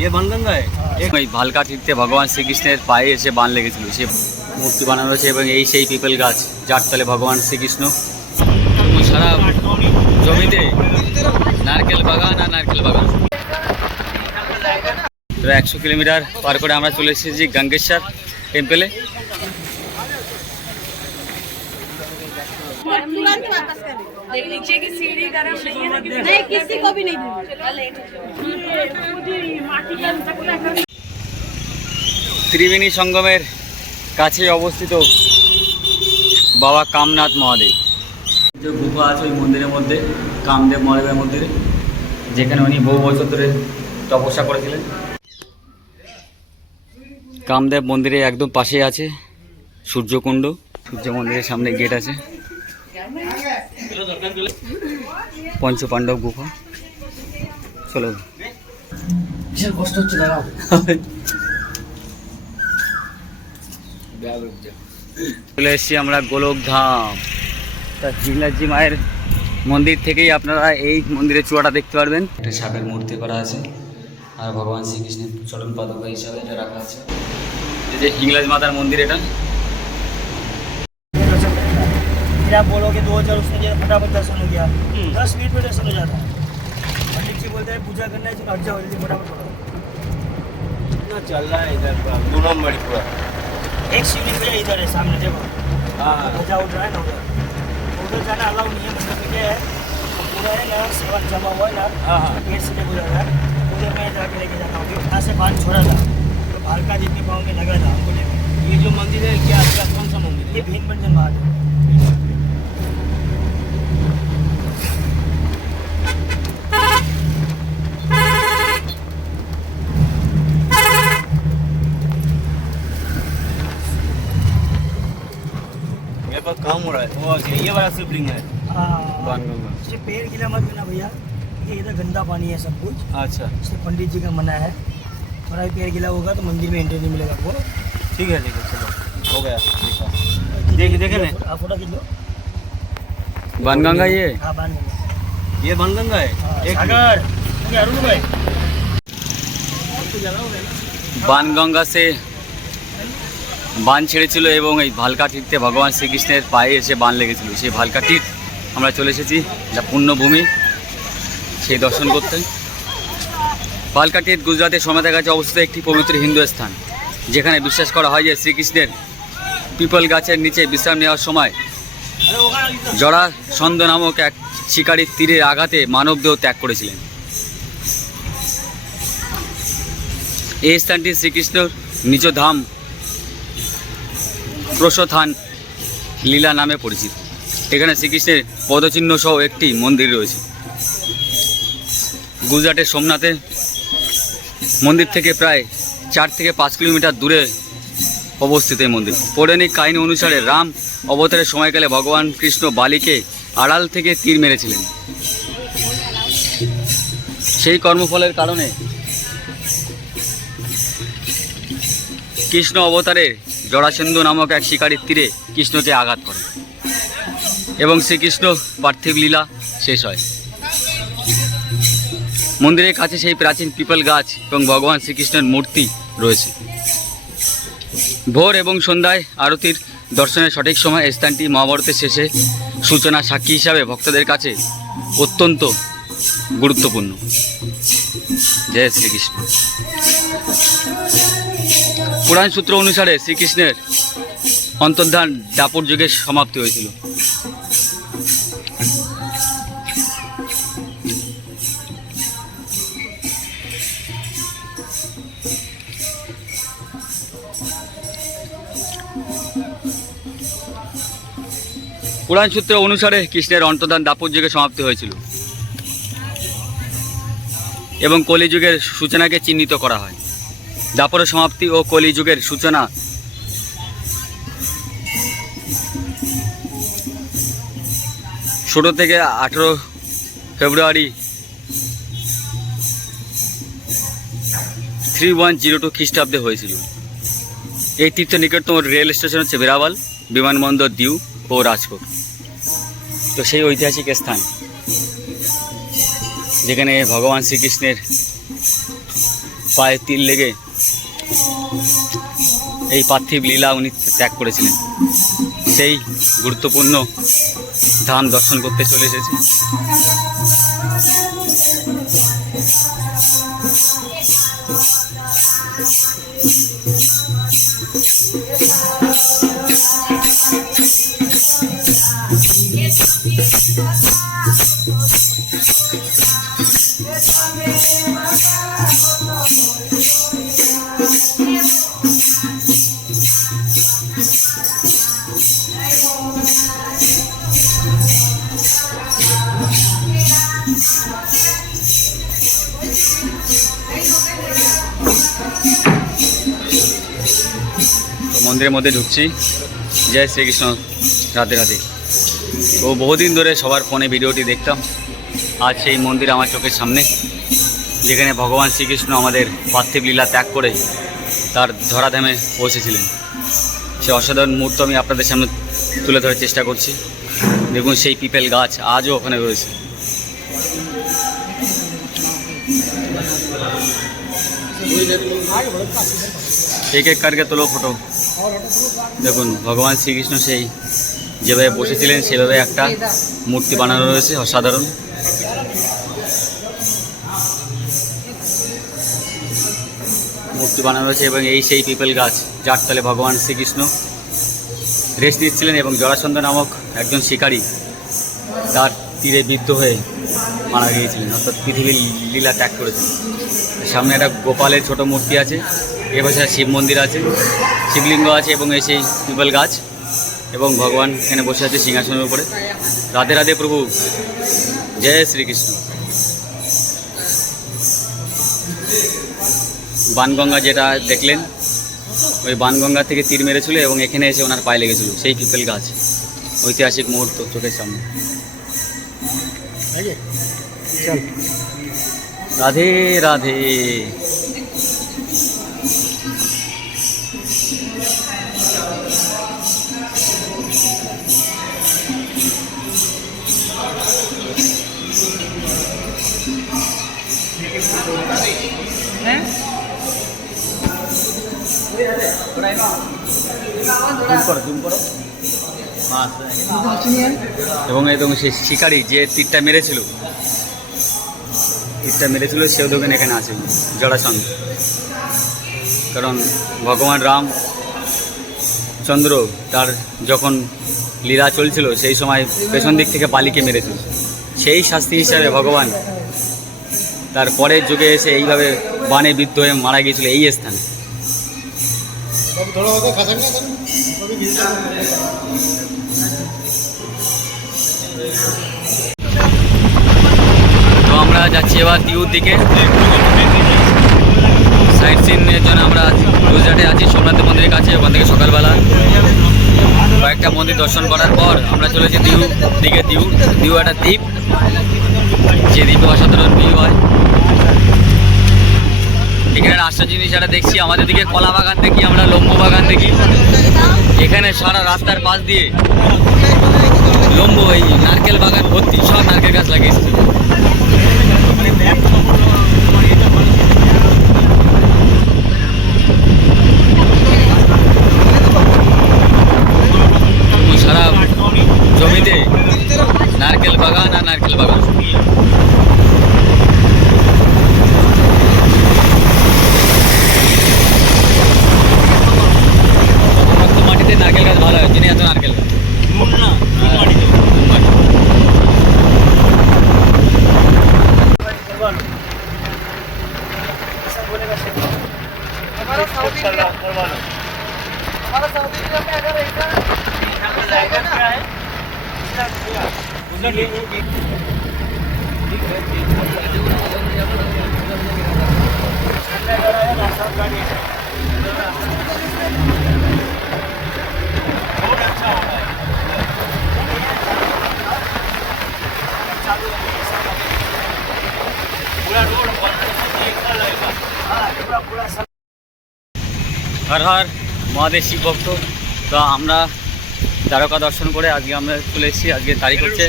ये बनगंगा है। এই ভালকা তীর্থে ভগবান শ্রীকৃষ্ণের পায়ে এসে বান লেগেছিল, সে মূর্তি বানানো হয়েছে এবং এই সেই পিপল গাছ যার তলে ভগবান শ্রীকৃষ্ণ। সারা জমিতে নারকেল বাগান আর নারকেল বাগান। প্রায় 100 কিলোমিটার পার করে আমরা চলে এসেছি গঙ্গেশ্বর টেম্পলে। नीचे की सीढ़ी गरम नहीं है, नहीं किसी को भी नहीं ত্রিবেণী সঙ্গমের কাছে অবস্থিত বাবা কামনাথ মহাদেব যে গুহা আছে ওই মন্দিরের মধ্যে, কামদেব মহাদেবের মন্দিরে, যেখানে উনি বহু বছর ধরে তপস্যা করেছিলেন। কামদেব মন্দিরে একদম পাশে আছে সূর্যকুণ্ড, সূর্য মন্দিরের সামনে গেট আছে। পঞ্চপাণ্ডব গুহা। চলো, বিশাল কষ্ট হচ্ছে দাঁড়াও। চলে এসেছি আমরা গোলকধাম। তা হিংলাজি মায়ের মন্দির থেকেই আপনারা এই মন্দিরের চূড়াটা দেখতে পারবেন। একটা সাপের মূর্তি করা আছে আর ভগবান শ্রীকৃষ্ণের চরণ পাদুকা হিসাবে এটা রাখা আছে। এই যে হিংলাজ মাতার মন্দির, এটা आप बोलोगे 2000 उसने जो फटाफट दर्शन हो गया, 10 मिनट में दर्शन हो जाता है। पंडित जी बोलते हैं पूजा करना है तो हट जाओ जल्दी फटाफट करो। इतना चल रहा है इधर 2 नंबर पूरा। एक शिवलिंग भैया इधर है सामने देखो, हाँ ध्वजा उठ रहा है ना उधर जाना अलाउ नहीं है। मतलब क्या है, पूरा है ना सेवन जमा हुआ है ना, हाँ पेड़ से गुजर रहा है, उधर मैं जाके लेके जाता हूँ। यहाँ से बांध छोड़ा था तो भालका जितने पाँव में लगा था हमको लेकर। ये जो मंदिर है क्या कौन सा मंदिर ये भीम बंजन महादेव। काम हो रहा है। वो ये वाला शिवलिंग है। हाँ, इससे पेड़ गिला मत देना भैया, ये इधर गंदा पानी है सब कुछ। अच्छा इसलिए पंडित जी का मना है, थोड़ा भी पेड़ गिला होगा तो मंदिर में एंट्री नहीं मिलेगा आपको। ठीक है चलो हो गया। देखे ना आप फोटो खींच लो। बनगंगा हाँ बानगंगा, ये बनगंगा है। सागर ये अरुण भाई বানগঙ্গা সে বান ছেড়েছিল এবং এই ভালকা তীর্থে ভগবান শ্রীকৃষ্ণের পায়ে এসে বান লেগেছিল। সেই ভালকা তীর্থ আমরা চলে এসেছি, এটা পুণ্যভূমি, সেই দর্শন করতে। ভালকা তীর্থ গুজরাটের সমেতের কাছে অবস্থিত একটি পবিত্র হিন্দু স্থান, যেখানে বিশ্বাস করা হয় যে শ্রীকৃষ্ণের পিপল গাছের নিচে বিশ্রাম নেওয়ার সময় জরাসন্ধ নামক এক শিকারীর তীরের আঘাতে মানবদেহ ত্যাগ করেছিলেন। এই স্থানটি শ্রীকৃষ্ণর নিজ ধাম প্রসথান লীলা নামে পরিচিত। এখানে শ্রীকৃষ্ণের পদচিহ্ন সহ একটি মন্দির রয়েছে। গুজরাটের সোমনাথে মন্দির থেকে প্রায় 4 থেকে 5 কিলোমিটার দূরে অবস্থিত এই মন্দির। পৌরাণিক কাহিনী অনুসারে রাম অবতারের সময়কালে ভগবান কৃষ্ণ বালিকে আড়াল থেকে তীর মেরেছিলেন। সেই কর্মফলের কারণে কৃষ্ণ অবতারের জরাসন্ধ নামক এক শিকারীর তীরে কৃষ্ণকে আঘাত করে এবং শ্রীকৃষ্ণ পার্থিব লীলা শেষ হয়। মন্দিরের কাছে সেই প্রাচীন পিপল গাছ এবং ভগবান শ্রীকৃষ্ণের মূর্তি রয়েছে। ভোর এবং সন্ধ্যায় আরতির দর্শনের সঠিক সময় স্থানটি মহাভারতের শেষে সূচনা সাক্ষী হিসাবে ভক্তদের কাছে অত্যন্ত গুরুত্বপূর্ণ। জয় শ্রীকৃষ্ণ। পুরাণ সূত্র অনুসারে শ্রীকৃষ্ণের অন্তর্ধান দ্বাপর যুগের সমাপ্তি হয়েছিল। পুরাণ সূত্র অনুসারে কৃষ্ণের অন্তর্ধান দ্বাপর যুগে সমাপ্তি হয়েছিল এবং কলিযুগের সূচনাকে চিহ্নিত করা হয়। দ্বাপরের সমাপ্তি ও কলিযুগের সূচনা 16 থেকে 18 ফেব্রুয়ারি 3102 খ্রিস্টাব্দে হয়েছিল। এই তীর্থের নিকটতম রেল স্টেশন হচ্ছে বেরাবাল, বিমানবন্দর দিউ ও রাজকোট। তো সেই ঐতিহাসিক স্থান যেখানে ভগবান শ্রীকৃষ্ণের পায়ে তিল লেগে এই পার্থিব লীলা উনি ত্যাগ করেছিলেন, সেই গুরুত্বপূর্ণ ধাম দর্শন করতে চলে এসেছি। মন্দিরের মধ্যে ঢুকছি। জয় শ্রীকৃষ্ণ, রাধে রাধে। তো বহুদিন ধরে সবার ফোনে ভিডিওটি দেখতাম, আজ সেই মন্দির আমার চোখের সামনে, যেখানে ভগবান শ্রীকৃষ্ণ আমাদের পার্থিব লীলা ত্যাগ করে তার ধরাধামে পৌঁছেছিলেন। সে অসাধারণ মুহূর্ত আমি আপনাদের সামনে তুলে ধরার চেষ্টা করছি। দেখুন সেই পিপেল গাছ আজও ওখানে রয়েছে। एक एक करके তোলো ফটো। দেখুন ভগবান শ্রীকৃষ্ণ সেই যেভাবে বসেছিলেন সেভাবে একটা মূর্তি বানানো রয়েছে, অসাধারণ। মূর্তি বানানো রয়েছে এবং এই সেই পিপল গাছ যার তলে ভগবান শ্রীকৃষ্ণ রেস্ট নিচ্ছিলেন এবং জরাসন্ধ নামক একজন শিকারী তার তীরে বিদ্ধ হয়ে মারা গিয়েছিলেন, অর্থাৎ পৃথিবীর লীলা ত্যাগ করেছিলেন। সামনে একটা গোপালের ছোট মূর্তি আছে, এবছর শিব মন্দির আছে, শিবলিঙ্গ আছে এবং এই সেই পিপল গাছ এবং ভগবান এখানে বসে আছে সিংহাসনের উপরে। রাধে রাধে প্রভু, জয় শ্রীকৃষ্ণ। বানগঙ্গা যেটা দেখলেন, ওই বানগঙ্গা থেকে তীর মেরেছিল এবং এখানে এসে ওনার পায়ে লেগেছিল সেই পিপল গাছ। ঐতিহাসিক মুহূর্ত চোখের সামনে। রাধে রাধে। এবং একদম সেই শিকারী যে তীরটা মেরেছিল সেও দেখেন এখানে আছে, জরাসন্ধ। কারণ ভগবান রামচন্দ্র তার যখন লীলা চলছিল সেই সময় পেছন দিক থেকে বালিকে মেরেছিল, সেই শাস্তি হিসাবে ভগবান তার পরের যুগে এসে এইভাবে বানে বিদ্ধ হয়ে মারা গিয়েছিল এই স্থানে। তো আমরা যাচ্ছি এবার দিউর দিকে সাইট সিনের জন্য। আমরা গুজরাটে আছি, সোমনাথ মন্দিরের কাছে। ওখান থেকে সকালবেলা কয়েকটা মন্দির দর্শন করার পর আমরা চলেছি দিউ দিকে। দিউ একটা দ্বীপ, যে দ্বীপে অসাধারণ ভিউ হয়। এখানে আশ্চর্য জিনিস একটা দেখছি, আমাদের দিকে কলা বাগান দেখি, আমরা লম্বু বাগান দেখি। এখানে সারা রাস্তার পাশ দিয়ে লম্বু এই নারকেল বাগান ভর্তি, সব নারকেল গাছ লাগিয়েছে। সারা জমিতে নারকেল বাগান আর নারকেল বাগান। মাটিতে নারকেল গাছ ভালো হয়, চিনি এত নারকেল হর হর মহাদেব শিব ভক্ত। তো আমরা দ্বারকা দর্শন করে আজকে আমরা চলে এসেছি। আজকে তারিখ হচ্ছে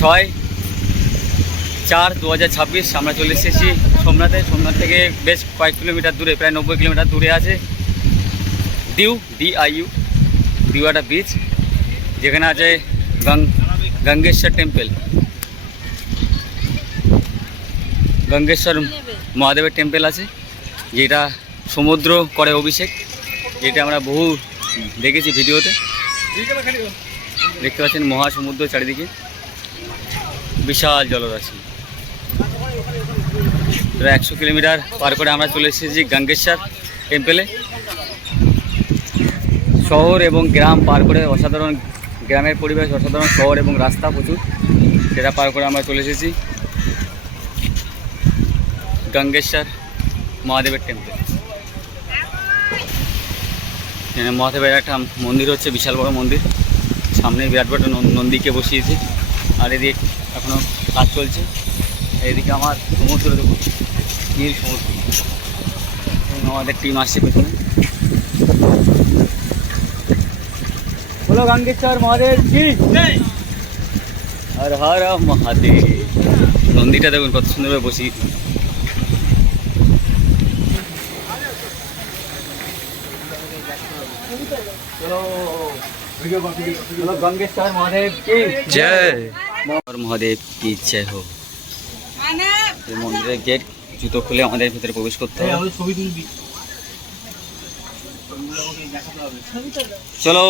6 4/2026 আমরা চলে এসেছি সোমনাথে। সোমনাথ থেকে বেশ কয়েক কিলোমিটার দূরে, প্রায় 90 কিলোমিটার দূরে আছে ডিউ, DIU, ডিউ একটা বিচ, যেখানে আছে গঙ্গেশ্বর টেম্পল, গঙ্গেশ্বর মহাদেবের টেম্পল আছে, যেটা সমুদ্র করে অভিষেক, যেটা আমরা বহু দেখেছি ভিডিওতে। দেখতে পাচ্ছেন মহাসমুদ্র চারিদিকে, বিশাল জলরাশি। প্রায় 100 কিলোমিটার পার করে আমরা চলে এসেছি গঙ্গেশ্বর টেম্পলে। শহর এবং গ্রাম পার করে, অসাধারণ গ্রামের পরিবেশ, অসাধারণ শহর এবং রাস্তা প্রচুর, সেটা পার করে আমরা চলে এসেছি গঙ্গেশ্বর মহাদেবের টেম্পল। এখানে মহাদেবের একটা মন্দির হচ্ছে, বিশাল বড় মন্দির, সামনে বিরাট বড় নন্দীকে বসিয়েছে, আর এদিকে এখনও কাজ চলছে। এদিকে আমার সমুদ্র দেখুন, নীল সমুদ্র, আমাদের টিম আসছে পেছনে। বলো গঙ্গেশ্বর মহাদেব কি, হর হর মহাদেব। নন্দীটা দেখুন কত সুন্দরভাবে বসিয়ে। गंगेश्वर महादेव की जय, महादेव की जय हो। मंदिर गेट जूतो खुले हमारे भीतर प्रवेश करते हैं। चलो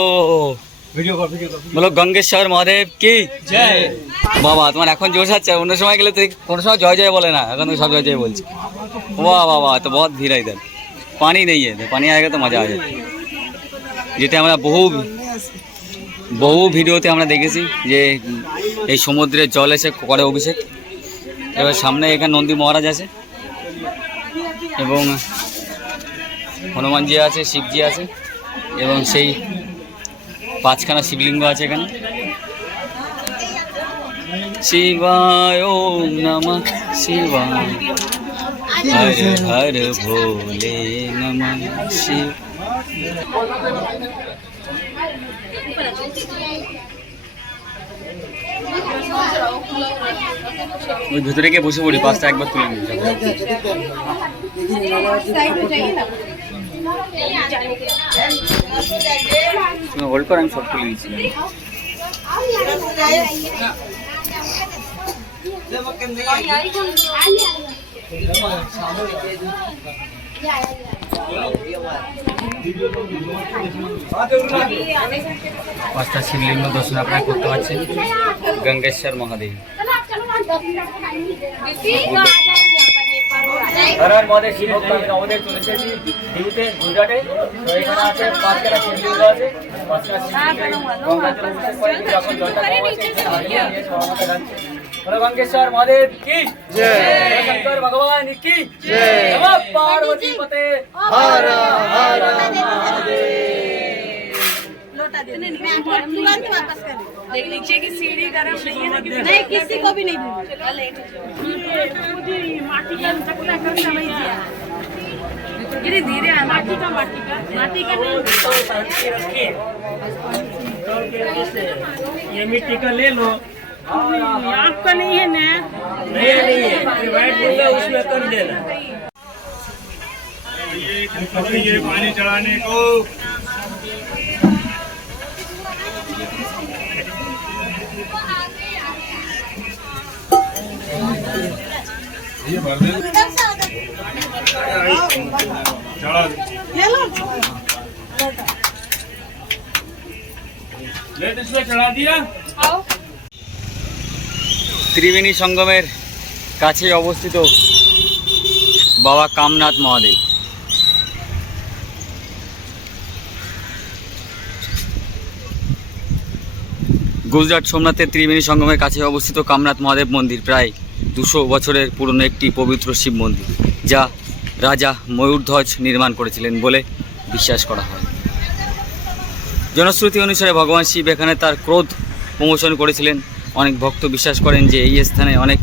बोलो गंगेश्वर महादेव की जय। बाबा तुम्हारे এখন জোশ আছে, অন্য সময় গেলে তো কোনো সময় জয় জয় বলে না, এখন তো সব জয় জয় বলছে। वाह वाह वाह, तो बहुत भीड़ है इधर, पानी नहीं है, पानी आएगा तो मजा आ जाएगा। যেটা আমরা বহু ভিডিওতে আমরা দেখেছি যে এই সমুদ্রের জল এসে করে অভিষেক। এবার সামনে এখানে নন্দী মহারাজ আছে এবং হনুমানজি আছে, শিবজি আছে এবং সেই 5খানা শিবলিঙ্গ আছে এখানে। শিবায় ওম নমঃ শিবায়, হর হর ভোলে নমঃ শিব। ওই ভিতরে গিয়ে বসে পড়ি, পাঁচটা একবার তুলে নিয়ে যাবো। হোল্ড কর, আমি সব তুলে নিচ্ছি। পাঁচটা শিবলিঙ্গ দর্শন আপনারা করতে পারছেন গঙ্গেশ্বর মহাদেব। হর হর মহাদেব শিব ভক্ত, আমি নবদেব চলে এসেছি ডিউতে, গুজরাটে। তো এখানে আছে 5খানা শিবলিঙ্গ আছে, 5খানা শিবলিঙ্গে গঙ্গা জল অভিষেক করে যখন জলটা কম আছে এখানে হারিয়ে নিয়ে সমামতা গাচ্ছে। बोलो गंगेश्वर महादेव की जय, शंकर भगवान की जय, नमः पार्वती पते हर हर महादेव। लोटा दे, मैं तुरंत वापस कर दूं। देख नीचे की सीढ़ी गरम नहीं है ना, नहीं किसी को भी नहीं दूंगी। माटी का चकला कर समझिए, धीरे धीरे माटी का नहीं, ये मिट्टी का ले लो। आपका नहीं है ना, नहीं है, वाइट बोला उसमें कर देना। ये पानी चढ़ाने को ये भर दे, चढ़ा ले, इसमें चढ़ा दिया। ত্রিবেণী সঙ্গমের কাছে অবস্থিত বাবা কামনাথ মহাদেব। গুজরাট সোমনাথের ত্রিবেণী সঙ্গমের কাছে অবস্থিত কামনাথ মহাদেব মন্দির প্রায় 200 বছরের পুরনো একটি পবিত্র শিব মন্দির, যা রাজা ময়ূরধ্বজ নির্মাণ করেছিলেন বলে বিশ্বাস করা হয়। জনশ্রুতি অনুসারে ভগবান শিব এখানে তার ক্রোধ প্রমোশন করেছিলেন। অনেক ভক্ত বিশ্বাস করেন যে এই স্থানে অনেক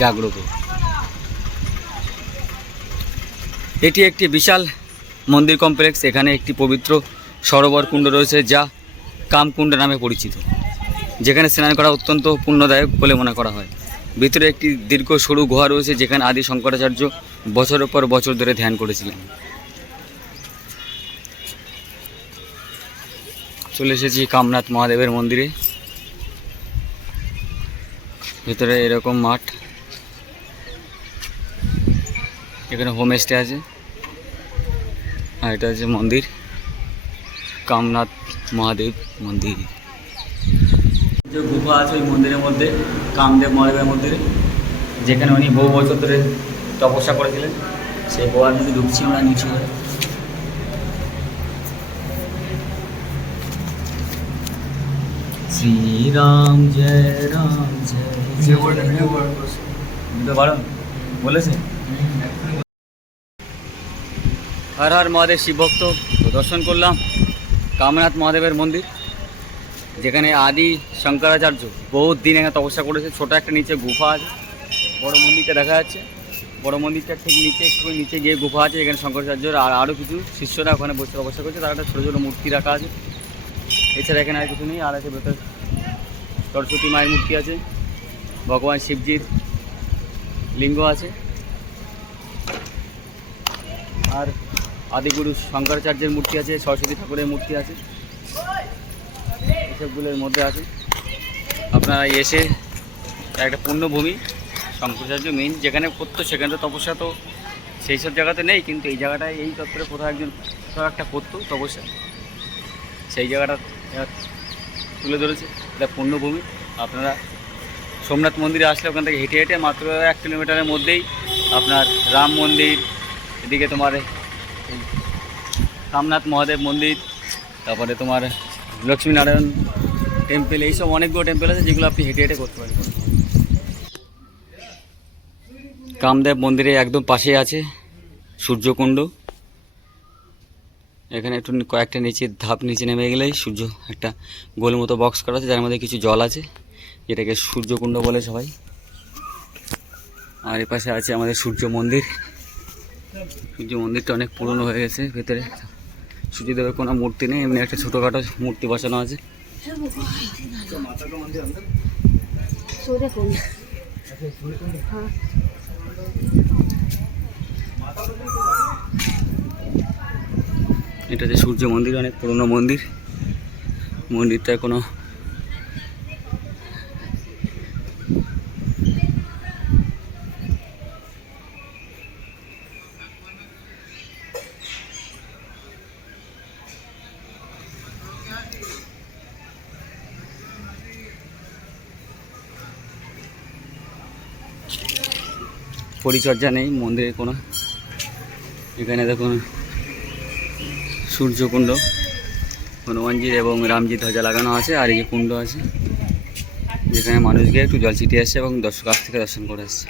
জাগ্রত। এটি একটি বিশাল মন্দির কমপ্লেক্স। এখানে একটি পবিত্র সরোবর কুণ্ড রয়েছে, যা কামকুণ্ড নামে পরিচিত, যেখানে স্নান করা অত্যন্ত পুণ্যদায়ক বলে মনে করা হয়। ভিতরে একটি দীর্ঘ সরু গুহা রয়েছে যেখানে আদি শঙ্করাচার্য বছরের পর বছর ধরে ধ্যান করেছিলেন। চলে এসেছি কামনাথ মহাদেবের মন্দিরে। ভিতরে এরকম মাঠ, এখানে হোমস্টে আছে, আর এটা হচ্ছে মন্দির কামনাথ মহাদেব মন্দির। যে গুহা আছে ওই মন্দিরের মধ্যে, কামদেব মহাদেবের মন্দিরে, যেখানে উনি বহু বছর ধরে তপস্যা করেছিলেন, সেই গুহার মধ্যে ঢুকছি আমরা নিচু হয়ে। শ্রীরাম জয় রাম জয় বুঝতে পারো বলেছে। হর হর মহাদেব শিবভক্ত, তো দর্শন করলাম কামনাথ মহাদেবের মন্দির, যেখানে আদি শঙ্করাচার্য বহুত দিন এখানে তপস্যা করেছে। ছোটো একটা নিচে গুফা আছে, বড় মন্দিরটা দেখা যাচ্ছে, বড় মন্দিরটা ঠিক নিচে একটু নিচে গিয়ে গুফা আছে, এখানে শঙ্করাচার্যর আর আরও কিছু শিষ্যরা ওখানে বসে তপস্যা করছে। তার একটা ছোটো ছোটো মূর্তি রাখা আছে, এছাড়া এখানে আর কিছু নেই। আর আছে ভেতর সরস্বতী মায়ের মূর্তি আছে, ভগবান শিবজির লিঙ্গ আছে, আর আদিগুরু শঙ্করাচার্যের মূর্তি আছে, সরস্বতী ঠাকুরের মূর্তি আছে, এসবগুলোর মধ্যে আছে। আপনারা এসে একটা পুণ্যভূমি, শঙ্করাচার্য মেইন যেখানে করতো, সেখানে তো তপস্যা তো সেই সব জায়গাতে নেই, কিন্তু এই জায়গাটায় এই তত্ত্বরে কোথাও একজন কোথাও একটা করতো তপস্যা, সেই জায়গাটা তুলে ধরেছে। এটা পুণ্যভূমি। আপনারা সোমনাথ মন্দিরে আসলে ওখান থেকে হেঁটে হেঁটে মাত্র 1 কিলোমিটারের মধ্যেই আপনার রাম মন্দির, এদিকে তোমার কামনাথ মহাদেব মন্দির, তারপরে তোমার লক্ষ্মীনারায়ণ টেম্পল, এইসব অনেকগুলো টেম্পল আছে যেগুলো আপনি হেঁটে হেঁটে করতে পারবেন। কামদেব মন্দিরে একদম পাশেই আছে সূর্যকুণ্ড। এখানে একটু কয়েকটা নিচে ধাপ নিচে নেমে গেলেই সূর্য একটা গোল মতো বক্স করা আছে, যার মধ্যে কিছু জল আছে, যেটাকে সূর্যকুণ্ড বলে সবাই। আর এ পাশে আছে আমাদের সূর্য মন্দির। সূর্য মন্দিরটা অনেক পুরনো হয়ে গেছে, ভেতরে সূর্যদেবের কোনো মূর্তি নেই, এমনি একটা ছোটোখাটো মূর্তি বসানো আছে। এটা যে সূর্য মন্দির, অনেক পুরনো মন্দির। মন্দিরটা কোনো পরিচর্যা নেই মন্দিরের কোনো। এখানে দেখুন সূর্যকুণ্ড, হনুমানজির এবং রামজির ধ্বজা লাগানো আছে, আর এই যে কুণ্ড আছে যেখানে মানুষ গিয়ে একটু জল ছিটিয়ে আসছে এবং কাছ থেকে দর্শন করে আসছে।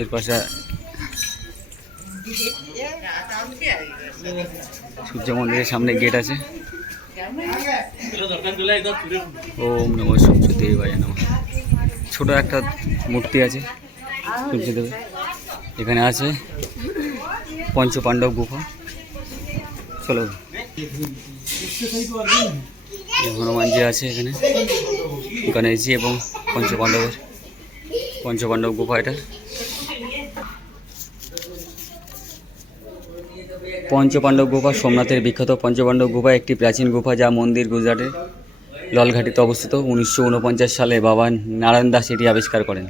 এর পাশে সূর্য মন্দিরের সামনে গেট আছে। ওম নমঃ সূর্যদেবায় নমঃ। ছোট একটা মূর্তি আছে সূর্যদেবের। এখানে আছে পঞ্চপাণ্ডব গুফা। চলো, হনুমানজি আছে এখানে, গণেশজি এবং পঞ্চপাণ্ডব গুফা। এটা পঞ্চপাণ্ডব গুফা সোমনাথের বিখ্যাত পঞ্চপাণ্ডব গুফা একটি প্রাচীন গুফা, যা মন্দির গুজরাটের ললঘাটিতে অবস্থিত। 1949 সালে বাবা নারায়ণ দাস এটি আবিষ্কার করেন।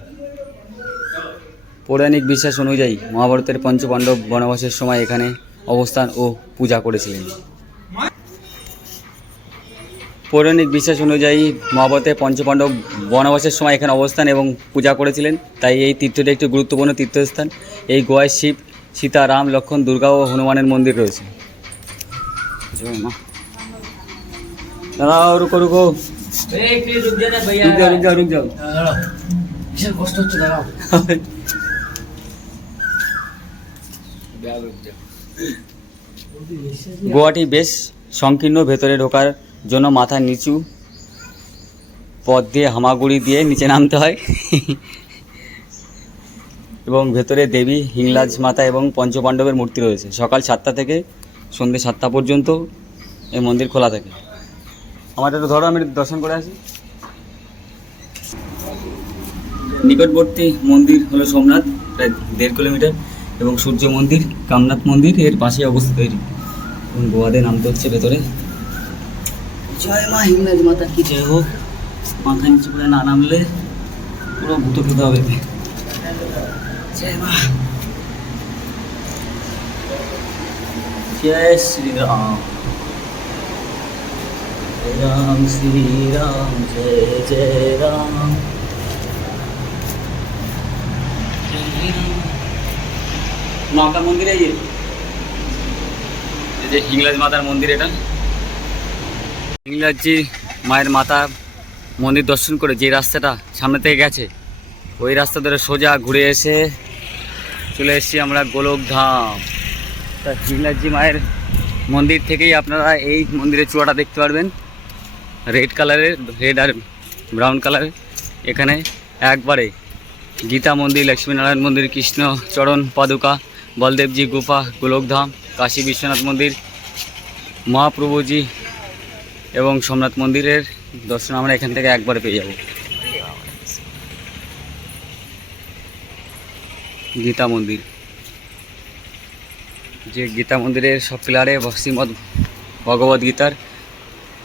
পৌরাণিক বিশ্বাস অনুযায়ী মহাভারতের পঞ্চপাণ্ডব বনবাসের সময় এখানে অবস্থান ও পূজা করেছিলেন। পৌরাণিক বিশ্বাস অনুযায়ী মহাভারতের পঞ্চপাণ্ডব বনবাসের সময় এখানে অবস্থান এবং পূজা করেছিলেন, তাই এই তীর্থটি একটি গুরুত্বপূর্ণ তীর্থস্থান। এই গুহায় শিব, সীতা, রাম, লক্ষ্মণ, দুর্গা ও হনুমানের মন্দির রয়েছে। দাঁড়াও, রুকো রুকো, রুক যাও। কষ্ট হচ্ছে, দাঁড়াও। গোয়াটি বেশ সংকীর্ণ। ভেতরে ঢোকার জন্য মাথা নিচু পথ দিয়ে হামাগুড়ি দিয়ে নিচে নামতে হয় এবং ভেতরে দেবী, হিংলাজ মাতা এবং পঞ্চপাণ্ডবের মূর্তি রয়েছে। সকাল 7টা থেকে সন্ধ্যে 7টা পর্যন্ত এই মন্দির খোলা থাকে। আমার একটু ধরো, আমি দর্শন করে আসি। নিকটবর্তী মন্দির হলো সোমনাথ, প্রায় 1.5 কিলোমিটার, এবং সূর্য মন্দির, কামনাথ মন্দির এর পাশে অবস্থিত এটি। এবং গোয়াদে নামতে হচ্ছে ভেতরে। জয় মা হিমরাজ মাতা কি জয় হোক। মাথা নিচু করে না নামলে পুরো ভূত খেতে হবে। জয় মা, জয় শ্রীরাম, রাম শ্রী রাম, জয় জয় রাম। নৌকা মন্দির এই যে হিংলাজ মাতার মন্দির, এটা হিংলাজজি মায়ের মাতা মন্দির দর্শন করে যে রাস্তাটা সামনে থেকে গেছে ওই রাস্তা ধরে সোজা ঘুরে এসে চলে এসেছি আমরা গোলকধাম। তা হিংলাজজি মায়ের মন্দির থেকেই আপনারা এই মন্দিরের চূড়াটা দেখতে পারবেন, রেড কালারের, রেড আর ব্রাউন কালারের। এখানে একবারে গীতা মন্দির, লক্ষ্মীনারায়ণ মন্দির, কৃষ্ণ চরণ পাদুকা, বলদেবজি গুফা, গোলকধাম, কাশী বিশ্বনাথ মন্দির, মহাপ্রভুজি এবং সোমনাথ মন্দিরের দর্শন আমরা এখান থেকে একবারে পেয়ে যাব। গীতা মন্দির, যে গীতা মন্দিরের সব পিলারে শ্রীমদ্ ভগবদ গীতার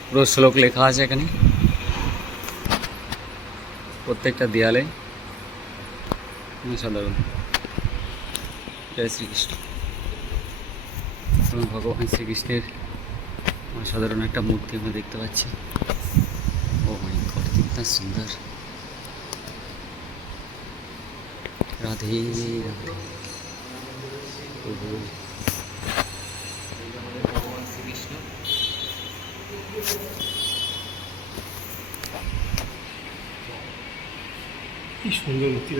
পুরো শ্লোক লেখা আছে এখানে প্রত্যেকটা দেয়ালে। সাধারণ জয় শ্রীকৃষ্ণ। ভগবান শ্রীকৃষ্ণের সাধারণ একটা মূর্তি আমরা দেখতে পাচ্ছি। ও মাই গড, কিতনা সুন্দর। রাধে রাধে। শ্রীকৃষ্ণ কি সুন্দর মূর্তি।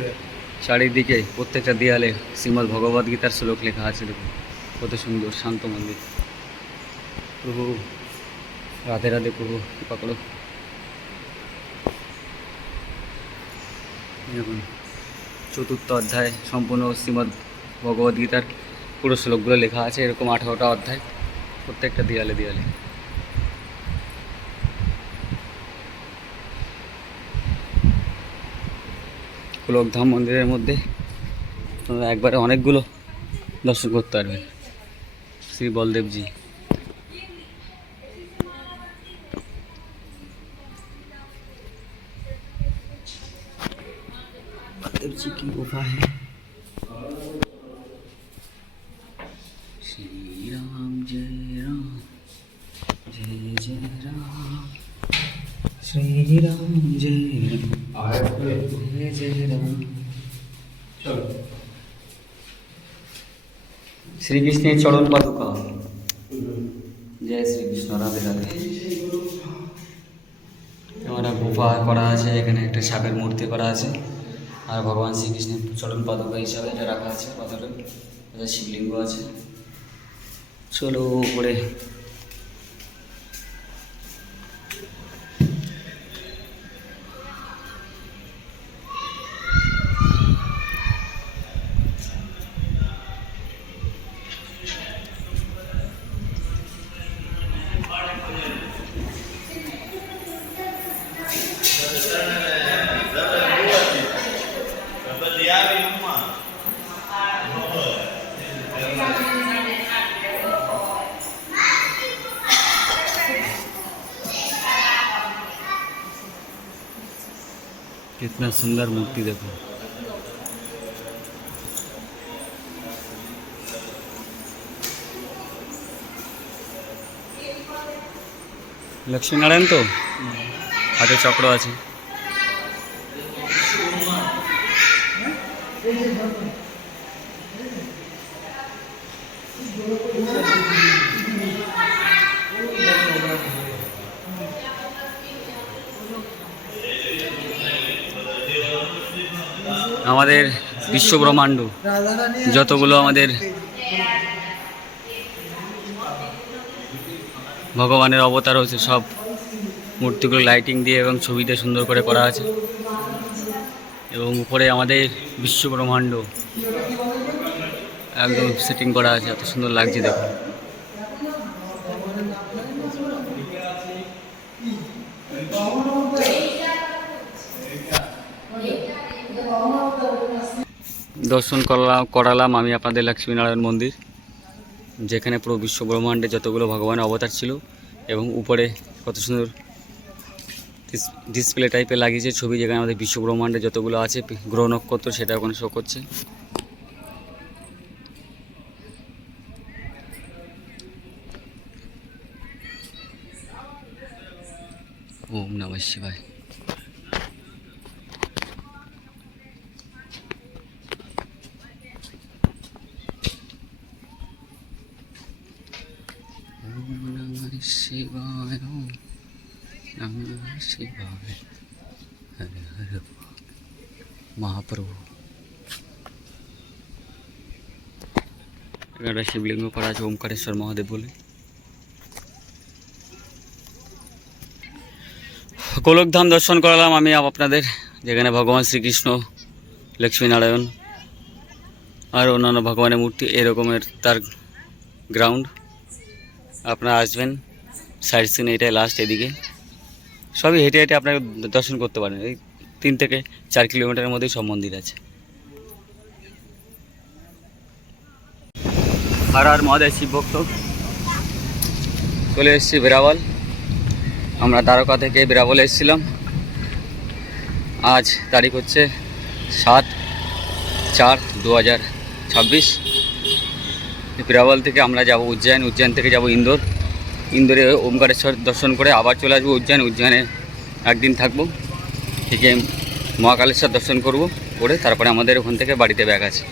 চারিদিকে প্রত্যেকটা দেয়ালে শ্রীমদ্ ভগবদ গীতার শ্লোক লেখা আছে। দেখুন কত সুন্দর শান্ত মন্দির। প্রভু রাধে রাধে, প্রভু কৃপা করো। দেখুন 4th অধ্যায় সম্পূর্ণ শ্রীমদ্ ভগবদ গীতার পুরো শ্লোকগুলো লেখা আছে। এরকম 18টা অধ্যায় প্রত্যেকটা দেয়ালে দেয়ালে। গোলকধাম মন্দিরের মধ্যে আপনারা একবারে অনেকগুলো দর্শন করতে পারবেন। শ্রী বলদেবজি, बलदेवजी की गुफा है। श्री राम जय राम, जय जय राम, श्री राम जय राम, जय जय राम। श्री कृष्ण चरण पादुका। जय श्री कृष्ण, राधे राधे। একটা গুফা করা আছে, এখানে একটা সাপের মূর্তি করা আছে, আর ভগবান শ্রীকৃষ্ণের চরণ পাদুকা হিসাবে এটা রাখা আছে। পাথরের এটা শিবলিঙ্গ আছে। চলো উপরে। कितना सुंदर मूर्ति देखो। लक्ष्मी नारायण तो हाथे चक्र আছে। আমাদের বিশ্ব ব্রহ্মাণ্ড যতগুলো আমাদের ভগবানের অবতার হচ্ছে, সব মূর্তিগুলো লাইটিং দিয়ে এবং ছবিতে সুন্দর করে করা আছে। এবং উপরে আমাদের বিশ্ব ব্রহ্মাণ্ড একদম সেটিং করা আছে, এত সুন্দর লাগছে দেখুন। দর্শন করালাম আমি আপনাদের লক্ষ্মীনারায়ণ মন্দির, যেখানে পুরো বিশ্ব ব্রহ্মাণ্ডে যতগুলো ভগবানের অবতার ছিল এবং উপরে কত সুন্দর ডিসপ্লে টাইপের লাগিয়েছে ছবি, যেখানে আমাদের বিশ্ব ব্রহ্মাণ্ডে যতগুলো আছে গ্রহ নক্ষত্র সেটা ওখানে শো করছে। ওম নমঃ শিবায়। ওম নমঃ শিবায়, ওম নমঃ শিবায়, হর হর মহাপ্রভু। এখানে শিবলিঙ্গ করা আছে ওমকারেশ্বর মহাদেব বলে। গোলকধাম দর্শন করালাম আমি আপনাদের, যেখানে ভগবান শ্রীকৃষ্ণ, লক্ষ্মীনারায়ণ আর অন্যান্য ভগবানের মূর্তি এরকমের তার গ্রাউন্ড। আপনারা আসবেন, সাইড সিন এটাই লাস্ট, এদিকে সবই হেঁটে হেঁটে আপনারা দর্শন করতে পারেন। এই 3 থেকে 4 কিলোমিটারের মধ্যেই সব মন্দির আছে। হর হর মহাদেব শিবভক্ত, চলে এসেছি বেরাবল। আমরা দ্বারকা থেকে বেরাবলে এসেছিলাম। আজ তারিখ হচ্ছে 7/4/2026। বেরাবল থেকে আমরা যাব উজ্জয়ন, উজ্জয়ন থেকে যাব ইন্দোর, ইন্দোরে ওমকারেশ্বর দর্শন করে আবার চলে আসবো উজ্জয়ন। উজ্জয়নে একদিন থাকবো, থেকে মহাকালেশ্বর দর্শন করব, করে তারপরে আমাদের ওখান থেকে বাড়িতে ব্যাক আছে।